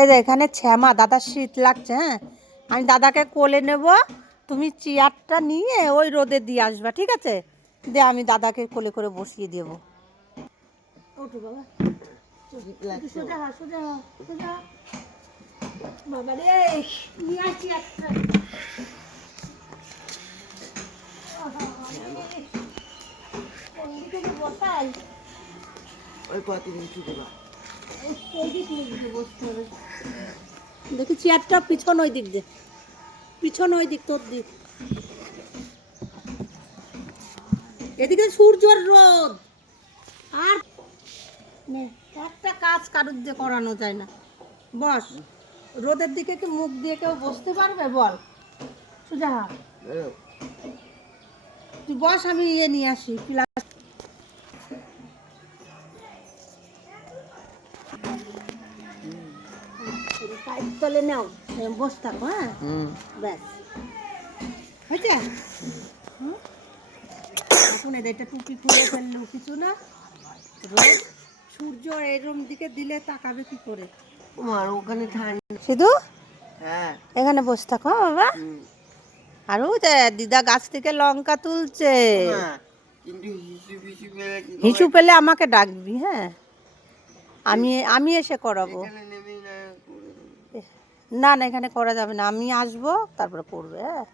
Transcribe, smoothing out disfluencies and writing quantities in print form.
এই যে এখানে শ্যামা, দাদার শীত লাগছে। হ্যাঁ, আমি দাদাকে কোলে নেব, তুমি চেয়ারটা নিয়ে ওই রোদে দিয়ে আসবা, ঠিক আছে? দে, আমি দাদাকে কোলে করে বসিয়ে দেবো। ওঠো বাবা, সোজা হ, সোজা হ, সোজা। বাবা রে, নিয়ে আসি একটা। বসাই ওই কতদিন ছুটে দেখি চেয়ারটা পিছন ওই দিক দে, পিছন ওই দিক, তোর দিক। এদিকে সূর্যর রোদ, আর একটা কাজ কারোর দিয়ে করানো যায় না। বস, রোদের দিকে কি মুখ দিয়ে কেউ বসতে পারবে বল? সুজা, তুই বস, আমি ইয়ে নিয়ে আসি, প্লাস পাইপ তলে নাও, বস থাকো। হ্যাঁ, ব্যাস হয়েছে। এখন এটা টুপি খুলে ফেললো, কিছু না। রোদ, সূর্য এরম দিকে দিলে তাকাবে কি করে? ওখানে ঠান্ডা শুধু। হ্যাঁ, এখানে বসে থাকো বাবা। আর ওই যে দিদা গাছ থেকে লঙ্কা তুলছে, হিসু পেলে আমাকে ডাকবি। হ্যাঁ, আমি এসে করাবো। না না, এখানে করা যাবে না, আমি আসবো তারপরে করবে। হ্যাঁ,